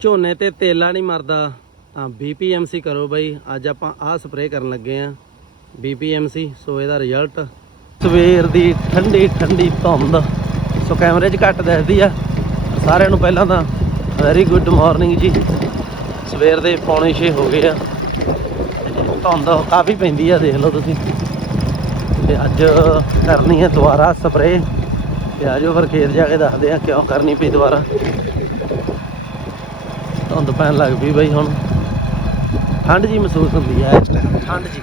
ਝੋਨੇ ਤੇ ਤੇਲਾ ਨਹੀਂ ਮਰਦਾ। ਆ ਬੀਪੀਐਮਸੀ ਕਰੋ ਬਾਈ। ਅੱਜ ਆਪਾਂ ਆਹ ਸਪਰੇਅ ਕਰਨ ਲੱਗੇ ਆ ਬੀਪੀਐਮਸੀ ਸੋ ਇਹਦਾ ਰਿਜ਼ਲਟ ਸਵੇਰ ਦੀ ਠੰਡੀ ਠੰਡੀ ਧੁੰਦ। ਸੋ ਕੈਮਰੇ 'ਚ ਘੱਟ ਦਿਖਦੀ ਆ। ਸਾਰਿਆਂ ਨੂੰ ਪਹਿਲਾਂ ਤਾਂ ਵੈਰੀ ਗੁੱਡ ਮਾਰਨਿੰਗ ਜੀ। ਸਵੇਰ ਦੇ ਪੌਣੇ 6 ਹੋ ਗਏ ਆ। ਧੁੰਦ ਕਾਫੀ ਪੈਂਦੀ ਆ, ਦੇਖ ਲਓ ਤੁਸੀਂ। ਤੇ ਅੱਜ ਕਰਨੀ ਹੈ ਦੁਬਾਰਾ ਸਪਰੇਅ ਤੇ ਆਜੋ ਫਿਰ ਖੇਤ ਜਾ ਕੇ ਦੱਸਦੇ ਆ ਕਿਉਂ ਕਰਨੀ ਪਈ ਦੁਬਾਰਾ। ਧੁੰਦ ਪੈਣ ਲੱਗ ਪਈ ਬਈ ਹੁਣ। ਠੰਡ ਜੀ ਮਹਿਸੂਸ ਹੁੰਦੀ ਹੈ ਇਸ ਟਾਈਮ ਠੰਡ ਜੀ।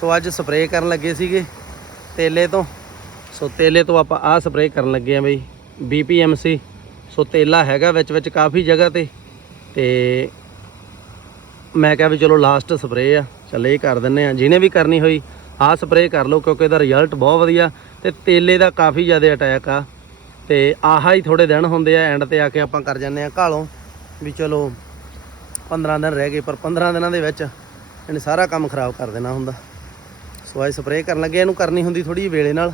ਸੋ ਅੱਜ ਸਪਰੇਅ ਕਰਨ ਲੱਗੇ ਸੀਗੇ ਤੇਲੇ ਤੋਂ। ਸੋ ਤੇਲੇ ਤੋਂ ਆਪਾਂ ਆਹ ਸਪਰੇਅ ਕਰਨ ਲੱਗੇ ਆ ਬਈ ਬੀਪੀਐਮਸੀ ਸੋ ਤੇਲਾ ਹੈਗਾ ਵਿੱਚ ਵਿੱਚ ਕਾਫੀ ਜਗ੍ਹਾ ਤੇ। ਤੇ ਮੈਂ ਕਿਹਾ ਵੀ ਚਲੋ ਲਾਸਟ ਸਪਰੇਅ ਆ, ਚੱਲੇ ਇਹ ਕਰ ਦਿੰਨੇ ਆ ਜਿਹਨੇ ਵੀ ਕਰਨੀ ਹੋਈ, ਆਹ ਸਪਰੇਅ ਕਰ ਲਓ ਕਿਉਂਕਿ ਇਹਦਾ ਰਿਜ਼ਲਟ ਬਹੁਤ ਵਧੀਆ। ਤੇ ਤੇਲੇ ਦਾ ਕਾਫੀ ਜ਼ਿਆਦਾ ਅਟੈਕ ਆ। ਤੇ ਆਹਾ ਹੀ ਥੋੜੇ ਦਿਨ ਹੁੰਦੇ ਆ ਐਂਡ ਤੇ ਆ ਕੇ ਆਪਾਂ ਕਰ ਜਾਂਦੇ ਆ ਘਾਲੋਂ। ਵੀ ਚਲੋ 15 ਦਿਨ ਰਹਿ ਗਏ, ਪਰ 15 ਦਿਨਾਂ ਦੇ ਵਿੱਚ ਇਹਨੇ ਸਾਰਾ ਕੰਮ ਖਰਾਬ ਕਰ ਦੇਣਾ ਹੁੰਦਾ। ਸੋ ਅੱਜ ਸਪਰੇਅ ਕਰਨ ਲੱਗੇ ਇਹਨੂੰ ਕਰਨੀ ਹੁੰਦੀ ਥੋੜੀ ਜਿਹੀ ਵੇਲੇ ਨਾਲ।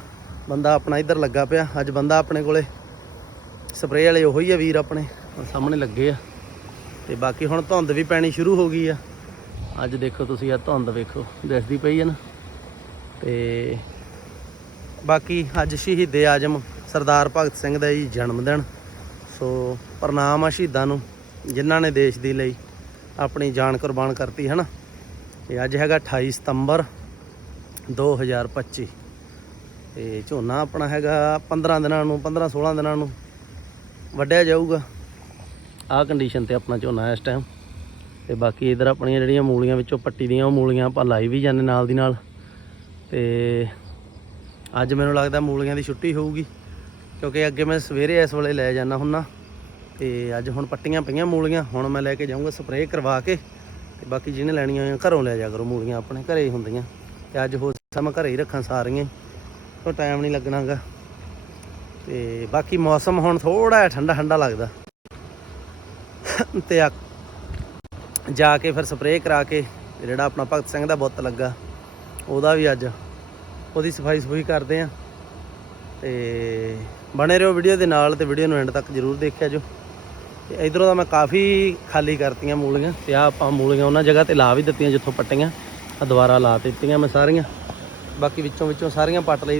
ਬੰਦਾ ਆਪਣਾ ਇੱਧਰ ਲੱਗਾ ਪਿਆ। ਅੱਜ ਬੰਦਾ ਆਪਣੇ ਕੋਲੇ। ਸਪਰੇਅ ਵਾਲੇ ਉਹੀ ਆ ਵੀਰ ਆਪਣੇ। ਸਾਹਮਣੇ ਲੱਗੇ ਆ। ਤੇ ਬਾਕੀ ਹੁਣ ਧੁੰਦ ਵੀ ਪੈਣੀ ਸ਼ੁਰੂ ਹੋ ਗਈ ਆ। ਅੱਜ ਦੇਖੋ ਤੁਸੀਂ ਆ ਧੁੰਦ ਵੇਖੋ। ਦਿਸਦੀ ਪਈ ਹੈ ਨਾ। ਤੇ ਬਾਕੀ ਅੱਜ ਸ਼ਹੀਦੇ ਆਜਮ ਸਰਦਾਰ ਭਗਤ ਸਿੰਘ ਦਾ ਜੀ ਜਨਮ ਦਿਨ ਸੋ ਪ੍ਰਣਾਮ ਆ ਸ਼ਹੀਦਾਂ ਨੂੰ, ਜਿਨ੍ਹਾਂ ਨੇ ਦੇਸ਼ ਦੀ ਲਈ ਆਪਣੀ ਜਾਨ ਕੁਰਬਾਨ ਕਰਤੀ ਹੈ ਨਾ ਤੇ ਅੱਜ ਹੈਗਾ 28 ਸਤੰਬਰ। 2025 ਤੇ ਝੋਨਾ ਆਪਣਾ ਹੈਗਾ 15 ਦਿਨਾਂ ਨੂੰ 15 16 ਦਿਨਾਂ ਨੂੰ ਵੱਢਿਆ ਜਾਊਗਾ। ਆਹ ਕੰਡੀਸ਼ਨ ਤੇ ਆਪਣਾ ਝੋਨਾ ਇਸ ਟਾਈਮ ਤੇ ਬਾਕੀ ਇਧਰ ਆਪਣੀਆਂ ਜਿਹੜੀਆਂ ਮੂਲੀਆਂ ਵਿੱਚੋਂ ਪੱਟੀ ਦੀਆਂ, ਉਹ ਮੂਲੀਆਂ ਆਪਾਂ ਲਾਈ ਵੀ ਜਾਂਦੇ ਨਾਲ ਦੀ ਨਾਲ। ਤੇ ਅੱਜ ਮੈਨੂੰ ਲੱਗਦਾ ਮੂਲੀਆਂ ਦੀ ਛੁੱਟੀ ਹੋਊਗੀ, ਕਿਉਂਕਿ ਅੱਗੇ ਮੈਂ ਸਵੇਰੇ ਇਸ ਵੇਲੇ ਲੈ ਜਾਂਦਾ ਹੁੰਨਾ। ਤੇ ਅੱਜ ਹੁਣ ਪੱਟੀਆਂ ਪਈਆਂ ਮੂਲੀਆਂ, ਹੁਣ ਮੈਂ ਲੈ ਕੇ ਜਾਊਂਗਾ ਸਪਰੇਅ ਕਰਵਾ ਕੇ। ਤੇ ਬਾਕੀ ਜਿਹਨੇ ਲੈਣੀਆਂ ਹੋਈਆਂ ਘਰੋਂ ਲੈ ਜਾ ਕਰੋ ਮੂਲੀਆਂ, ਆਪਣੇ ਘਰੇ ਹੀ ਹੁੰਦੀਆਂ। ਤੇ ਅੱਜ ਹੋ ਸਕਦਾ ਘਰੇ ਹੀ ਰੱਖਾਂ ਸਾਰੀਆਂ ਕੋਈ ਟਾਈਮ ਨਹੀਂ ਲੱਗਣਾਗਾ ਤੇ ਬਾਕੀ ਮੌਸਮ ਹੁਣ ਥੋੜਾ ਜਿਹਾ ਠੰਡਾ ਠੰਡਾ ਲੱਗਦਾ। ਤੇ ਜਾ ਕੇ ਫਿਰ ਸਪਰੇਅ ਕਰਾ ਕੇ ਜਿਹੜਾ ਆਪਣਾ ਭਗਤ ਸਿੰਘ ਦਾ ਬੁੱਤ ਲੱਗਾ, ਉਹਦਾ ਵੀ ਅੱਜ ਉਹਦੀ ਸਫ਼ਾਈ ਸਫੂਈ ਕਰਦੇ ਆ। ਤੇ ਬਣੇ ਰਹੋ ਵੀਡੀਓ ਦੇ ਨਾਲ ਤੇ ਵੀਡੀਓ ਨੂੰ ਐਂਡ ਤੱਕ ਜਰੂਰ ਦੇਖਿਆ ਜੋ। ਤੇ ਇਧਰੋਂ ਤਾਂ ਮੈਂ ਕਾਫੀ ਖਾਲੀ ਕਰਤੀਆਂ ਮੂਲੀਆਂ ਤੇ ਆ ਆਪਾਂ ਮੂਲੀਆਂ ਉਹਨਾਂ ਜਗ੍ਹਾ ਤੇ ਲਾ ਵੀ ਦਿੱਤੀਆਂ ਜਿੱਥੋਂ ਪੱਟੀਆਂ। ਆ ਦੁਬਾਰਾ ਲਾ ਦਿੱਤੀਆਂ ਮੈਂ ਸਾਰੀਆਂ। ਬਾਕੀ ਵਿੱਚੋਂ ਵਿੱਚੋਂ ਸਾਰੀਆਂ ਪੱਟ ਲਈ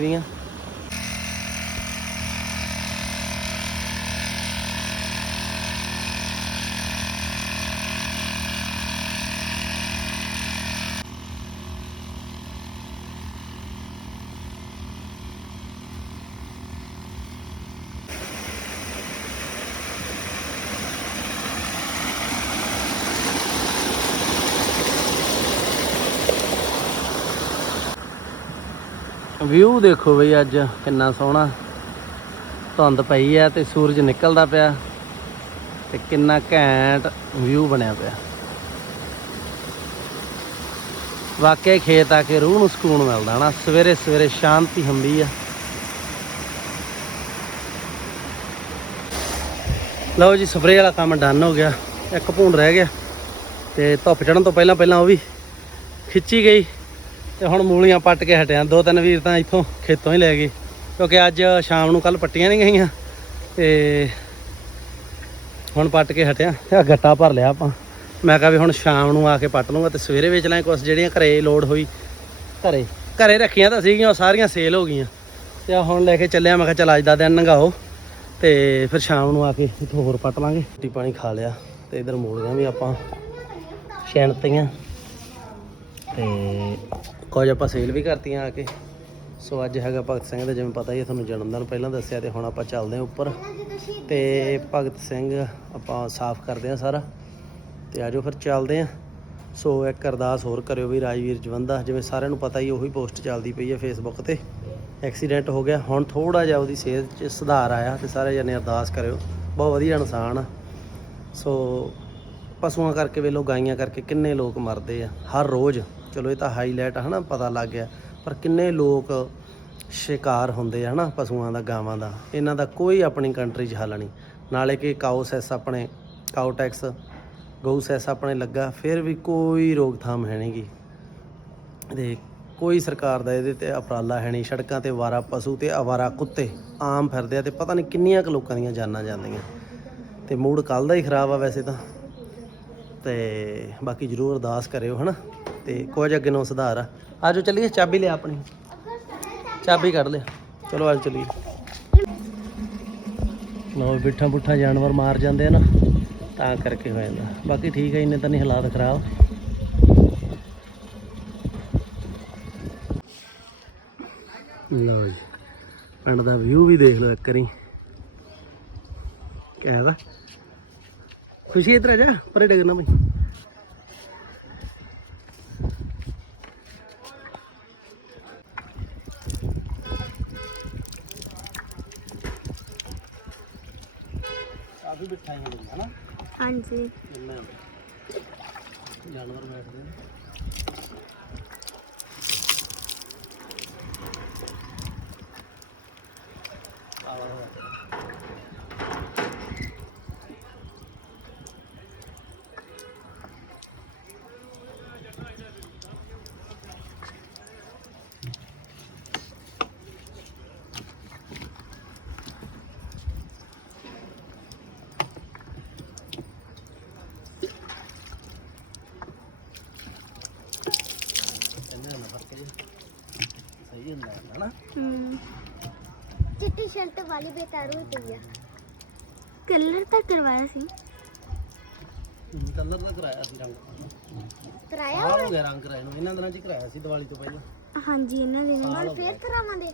ਵਿਊ ਦੇਖੋ ਬਈ ਅੱਜ ਕਿੰਨਾ ਸੋਹਣਾ। ਧੁੰਦ ਪਈ ਆ ਤੇ ਸੂਰਜ ਨਿਕਲਦਾ ਪਿਆ ਤੇ ਕਿੰਨਾ ਘੈਂਟ ਵਿਊ ਬਣਿਆ ਪਿਆ। ਵਾਕਿਆ ਖੇਤ ਆ ਕੇ ਰੂਹ ਨੂੰ ਸਕੂਨ ਮਿਲਦਾ ਨਾ ਸਵੇਰੇ ਸਵੇਰੇ ਸ਼ਾਂਤੀ ਹੁੰਦੀ ਆ। ਲਓ ਜੀ ਸਪਰੇਅ ਵਾਲਾ ਕੰਮ ਡਨ ਹੋ ਗਿਆ। ਇੱਕ ਭੂੰਡ ਰਹਿ ਗਿਆ ਤੇ ਧੁੱਪ ਚੜਨ ਤੋਂ ਪਹਿਲਾਂ ਪਹਿਲਾਂ ਉਹ ਵੀ ਖਿੱਚੀ ਗਈ। ਤੇ ਹੁਣ ਮੂਲੀਆਂ ਪੱਟ ਕੇ ਹਟਿਆ। ਦੋ ਤਿੰਨ ਵੀਰ ਤਾਂ ਇੱਥੋਂ ਖੇਤੋਂ ਹੀ ਲੈ ਗਏ। ਕਿਉਂਕਿ ਅੱਜ ਸ਼ਾਮ ਨੂੰ ਕੱਲ ਪੱਟੀਆਂ ਨਹੀਂ ਗਈਆਂ। ਤੇ ਹੁਣ ਪੱਟ ਕੇ ਹਟਿਆ। ਤੇ ਆਹ ਗੱਟਾ ਭਰ ਲਿਆ ਆਪਾਂ। ਮੈਂ ਕਿਹਾ ਵੀ ਹੁਣ ਸ਼ਾਮ ਨੂੰ ਆ ਕੇ ਪੱਟ ਲੂੰਗਾ ਤੇ ਸਵੇਰੇ ਵੇਚ ਲਾਂ ਕੁਛ। ਜਿਹੜੀਆਂ ਘਰੇ ਲੋਡ ਹੋਈ, ਘਰੇ। ਘਰੇ ਰੱਖੀਆਂ ਤਾਂ ਸੀਗੀਆਂ, ਉਹ ਸਾਰੀਆਂ ਸੇਲ ਹੋ ਗਈਆਂ। ਤੇ ਆ ਹੁਣ ਲੈ ਕੇ ਚੱਲਿਆ। ਮੈਂ ਕਿਹਾ ਚਲ ਅੱਜ ਦਾ ਦਿਨ ਨੰਗਾਓ। ਤੇ ਫਿਰ ਸ਼ਾਮ ਨੂੰ ਆ ਕੇ ਇੱਥੋਂ ਹੋਰ ਪੱਟ ਲਾਂਗੇ। ਰੋਟੀ ਪਾਣੀ ਖਾ ਲਿਆ। ਤੇ ਇਧਰ ਮੂਲੀਆਂ ਵੀ ਆਪਾਂ ਛਿਣਤੀਆਂ। ਤੇ ਕੁਝ ਆਪਾਂ ਸੇਲ ਵੀ ਕਰਤੀਆਂ ਆ ਕੇ। ਸੋ ਅੱਜ ਹੈਗਾ ਭਗਤ ਸਿੰਘ ਦਾ, ਜਿਵੇਂ ਪਤਾ ਹੀ ਹੈ ਤੁਹਾਨੂੰ ਜਨਮਦਿਨ ਪਹਿਲਾਂ ਦੱਸਿਆ ਤੇ ਹੁਣ ਆਪਾਂ ਚੱਲਦੇ ਹਾਂ ਉੱਪਰ। ਤੇ ਭਗਤ ਸਿੰਘ ਆਪਾਂ ਸਾਫ਼ ਕਰਦੇ ਹਾਂ ਸਾਰਾ। ਤੇ ਆਜੋ ਫਿਰ ਚੱਲਦੇ ਹਾਂ। ਸੋ ਇੱਕ ਅਰਦਾਸ ਹੋਰ ਕਰਿਓ ਵੀ ਰਾਜਵੀਰ ਜਵੰਦਾ, ਜਿਵੇਂ ਸਾਰਿਆਂ ਨੂੰ ਪਤਾ ਹੀ ਉਹੀ ਪੋਸਟ ਚੱਲਦੀ ਪਈ ਹੈ ਫੇਸਬੁੱਕ ਤੇ। ਐਕਸੀਡੈਂਟ ਹੋ ਗਿਆ। ਹੁਣ ਥੋੜਾ ਜਿਹਾ ਉਹਦੀ ਸਿਹਤ 'ਚ ਸੁਧਾਰ ਆਇਆ ਤੇ ਸਾਰੇ ਜਣੇ ਅਰਦਾਸ ਕਰਿਓ। ਬਹੁਤ ਵਧੀਆ ਇਨਸਾਨ ਆ। ਸੋ ਪਸ਼ੂਆਂ ਕਰਕੇ ਵੇਲੋ ਗਾਈਆਂ ਕਰਕੇ ਕਿੰਨੇ ਲੋਕ ਮਰਦੇ ਆ, ਹਰ ਰੋਜ਼। ਚਲੋ ਇਹ ਤਾਂ ਹਾਈਲਾਈਟ ਹਨਾ, ਪਤਾ ਲੱਗ ਗਿਆ। ਪਰ ਕਿੰਨੇ ਲੋਕ ਸ਼ਿਕਾਰ ਹੁੰਦੇ ਆ, ਹਨਾ, ਪਸ਼ੂਆਂ ਦਾ, ਗਾਵਾਂ ਦਾ। ਇਹਨਾਂ ਦਾ ਕੋਈ ਆਪਣੀ ਕੰਟਰੀ 'ਚ ਹੱਲ ਨਹੀਂ। ਨਾਲੇ ਕਿ ਕਾਓ ਸੈਸ ਆਪਣੇ ਕਾਓ ਟੈਕਸ ਗਊ ਸੈਸ ਆਪਣੇ ਲੱਗਾ, ਫਿਰ ਵੀ ਕੋਈ ਰੋਕਥਾਮ ਹੈ ਨਹੀਂਗੀ ਤੇ ਕੋਈ ਸਰਕਾਰ ਦਾ ਇਹਦੇ ਤੇ ਉਪਰਾਲਾ ਹੈ ਨਹੀਂ। ਸੜਕਾਂ ਤੇ ਵਾਰਾ ਪਸ਼ੂ ਤੇ ਅਵਾਰਾ ਕੁੱਤੇ ਆਮ ਫਿਰਦੇ ਆ ਤੇ ਪਤਾ ਨਹੀਂ ਕਿੰਨੀਆਂ ਕੁ ਲੋਕਾਂ ਦੀਆਂ ਜਾਨਾਂ ਜਾਂਦੀਆਂ। ਤੇ ਮੂਡ ਕੱਲ ਦਾ ਹੀ ਖਰਾਬ ਆ ਵੈਸੇ ਤਾਂ। ਤੇ ਬਾਕੀ ਜਰੂਰ ਅਰਦਾਸ ਕਰਿਓ, ਹਨਾ। ਤੇ ਕੁਝ ਅੱਗੇ ਨੂੰ ਸੁਧਾਰ ਆ। ਆਜੋ ਚੱਲੀਏ, ਚਾਬੀ ਲਿਆ ਆਪਣੀ। ਚਾਬੀ ਕੱਢ ਲਿਆ। ਚਲੋ ਆਜੋ ਚੱਲੀਏ। ਲੋ ਬਿੱਠਾ ਬੁੱਠਾ ਜਾਨਵਰ ਮਾਰ ਜਾਂਦੇ ਆ ਨਾ, ਤਾਂ ਕਰਕੇ ਹੋ ਜਾਂਦਾ। ਬਾਕੀ ਠੀਕ ਹੈ ਇੰਨੇ ਤਾਂ ਨਹੀਂ ਹਾਲਾਤ ਖਰਾਬ। ਲਓ ਜੀ, ਪਿੰਡ ਦਾ ਵਿਊ ਵੀ ਦੇਖ ਲਓ ਇੱਕ ਵਾਰੀ। ਕਹਿਦਾ ਖੁਸ਼ੀ ਇਧਰ ਆ ਜਾ, ਪਰੇ ਡਗਣਾ ਬਈ। ਕਾਫੀ ਬਿਠਾਈਆਂ ਹੁੰਦੀਆਂ ਨਾ ਹਾਂਜੀ ਇੰਨਾ ਜਾਨਵਰ ਬੈਠਦੇ ਨੇ ਆਵਾ ਹੋਇਆ ਕਹਿੰਦੇ ਨਾ ਫ਼ਰਕ ਜੀ ਸਹੀ ਹੁੰਦਾ ਹੈ। ਨਾ ਹਮ ਚਿੱਟੀ ਸ਼ਰਟ ਵਾਲੀ ਬੇਤਾਰੂ ਹੀ ਪਈ ਆ। ਕਲਰ ਤਾਂ ਕਰਵਾਇਆ ਸੀ। ਕਲਰ ਦਾ ਕਰਾਇਆ ਸੀ ਰੰਗ। ਕਰਾਇਆ ਸਾਲ ਹੋ ਗਿਆ ਰੰਗ ਕਰਾਏ ਨੂੰ ਇਹਨਾਂ ਦਿਨਾਂ ਚ ਹੀ ਕਰਾਇਆ ਸੀ ਦੀਵਾਲੀ ਤੋਂ ਪਹਿਲਾਂ। ਹਾਂਜੀ ਇਹਨਾਂ ਦੇ ਨਾਲ ਸਾਲ ਹੋ ਫੇਰ ਕਰਾਵਾਂਗੇ?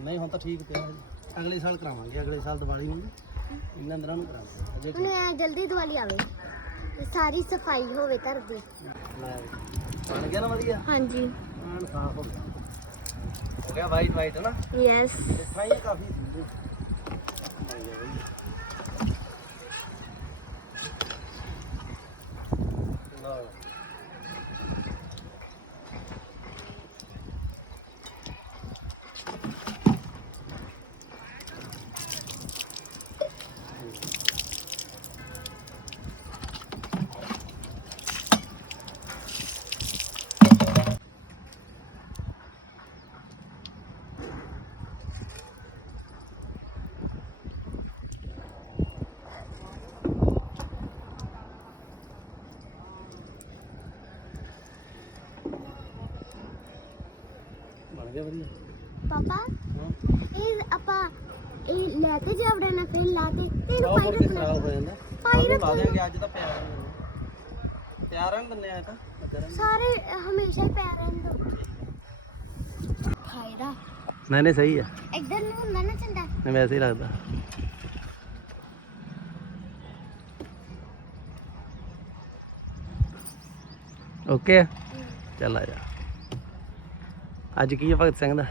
ਨਹੀਂ ਹੁਣ ਤਾਂ ਠੀਕ ਪਿਆ। ਹਜੇ। ਅਗਲੇ ਸਾਲ ਕਰਾਵਾਂਗੇ ਅਗਲੇ ਸਾਲ ਦੀਵਾਲੀ ਨੂੰ। ਇਹਨਾਂ ਦਿਨਾਂ ਨੂੰ ਕਰਾਵਾਂਗੇ ਅਜੇ ਹੁਣ ਇਹ ਜਲਦੀ ਦੀਵਾਲੀ ਆਵੇ। ਤੇ ਸਾਰੀ ਸਫ਼ਾਈ ਹੋਵੇ ਘਰ ਦੀ। ਲੈ ਬਣ ਗਿਆ ਨਾ ਵਧੀਆ? ਹਾਂਜੀ। ਐਨ ਸਾਫ਼ ਹੋ ਗਿਆ। ਹੋ ਗਿਆ ਵਾਈਟ ਵਾਈਟ ਨਾ? ਯੈਸ ਸਫ਼ਾਈ ਕਾਫੀ ਸੀ ਲਓ ਬਣ ਗਿਆ ਵਧੀਆ ਪਾਪਾ ਹਾਂ ਇਹ ਆਪਾਂ ਇਹ ਲੈ ਕੇ ਜਾਵੜਾ ਨਾ ਫਿਰ ਲਾ ਕੇ ਤੇ ਇਹਨੂੰ ਆਹ ਪਾਈ ਮੁੜ ਕੇ ਰੱਖਣਾ। ਖਰਾਬ ਹੋ ਜਾਂਦਾ। ਪਾਈ ਆਹ ਲਾ ਰੱਖਣਾ ਦਿਆਂਗੇ ਅੱਜ ਤਾਂ ਪਿਆਰ ਨਹੀਂ ਪਿਆਰ ਨਹੀਂ ਦਿੰਨੇ ਆ ਤਾਂ। ਗਰਮ ਸਾਰੇ ਹਮੇਸ਼ਾ ਹੀ ਪੈ ਰਹਿਣ ਦੋ ਖਾਇਦਾ ਨਹੀਂ ਨਹੀਂ ਸਹੀ ਆ। ਇੱਧਰ ਨੂੰ ਹੁੰਦਾ ਨਾ ਝੰਡਾ। ਨਹੀਂ ਵੈਸੇ ਹੀ ਲੱਗਦਾ। ਓਕੇ ਚੱਲ ਆ ਜਾ। ਅੱਜ ਕੀ ਹੈ ਭਗਤ ਸਿੰਘ ਦਾ?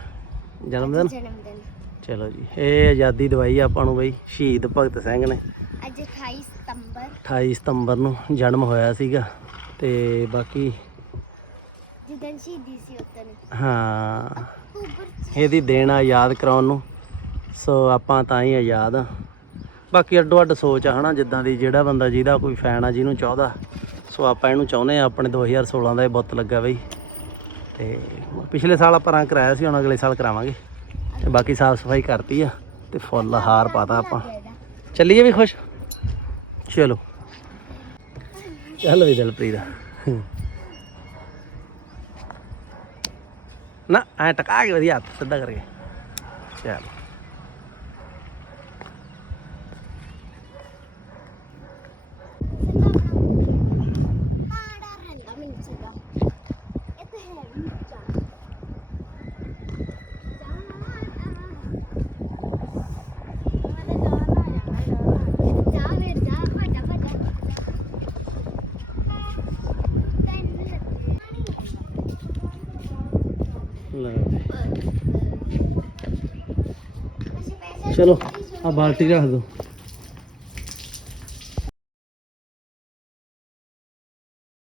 ਜਨਮ ਦਿਨ ਜਨਮ ਦਿਨ ਚਲੋ ਜੀ ਇਹ ਆਜ਼ਾਦੀ ਦਵਾਈ ਆਪਾਂ ਨੂੰ ਬਈ ਸ਼ਹੀਦ ਭਗਤ ਸਿੰਘ ਨੇ। ਅੱਜ 28 ਸਤੰਬਰ। 28 ਸਤੰਬਰ ਨੂੰ ਜਨਮ ਹੋਇਆ ਸੀਗਾ ਤੇ ਬਾਕੀ ਜਿੱਦਣ ਸ਼ਹੀਦੀ ਸੀ ਉਦੋਂ ਹਾਂ ਇਹਦੀ ਦੇਣ ਆ ਯਾਦ ਕਰਾਉਣ ਨੂੰ ਸੋ ਆਪਾਂ ਤਾਂ ਹੀ ਆਜ਼ਾਦ ਆ। ਬਾਕੀ ਅੱਡੋ ਅੱਡ ਸੋਚ ਆ ਹਨਾ ਜਿੱਦਾਂ ਦੀ ਜਿਹੜਾ ਬੰਦਾ ਜਿਹਦਾ ਕੋਈ ਫੈਨ ਆ ਜਿਹਨੂੰ ਚਾਹਦਾ ਸੋ ਆਪਾਂ ਇਹਨੂੰ ਚਾਹੁੰਦੇ ਆ ਆਪਣੇ 2016 ਦਾ ਇਹ ਬੁੱਤ ਲੱਗਾ ਬਈ। ਤੇ ਪਿਛਲੇ ਸਾਲ ਆਪਾਂ ਰੰਗ ਕਰਾਇਆ ਸੀ, ਹੁਣ ਅਗਲੇ ਸਾਲ ਕਰਾਵਾਂਗੇ। ਤੇ ਬਾਕੀ ਸਾਫ਼ ਸਫ਼ਾਈ ਕਰਤੀ ਆ ਤੇ ਫੁੱਲ ਹਾਰ ਪਾਤਾ ਆਪਾਂ। ਚੱਲੀਏ ਵੀ ਖੁਸ਼? ਚਲੋ। ਚੱਲ ਵੀ ਦਿਲਪ੍ਰੀਤ। ਨਾ, ਐ ਟਕਾ ਕੇ ਵਧੀਆ ਹੱਥ ਸਿੱਧਾ ਕਰਕੇ। ਚੱਲ ਮਾੜਾ ਰਹਿੰਦਾ ਮੈਨੂੰ ਸੀਗਾ ਇਹ ਤਾਂ ਹੈ ਵੀ ਉੱਚਾ ਜਾ ਵੀਰ ਜਾ ਭੱਜਾ ਭੱਜਾ ਤੈਨੂੰ ਲੈ ਚਲੋ ਆ ਬਾਲਟੀ ਰੱਖ ਦੋ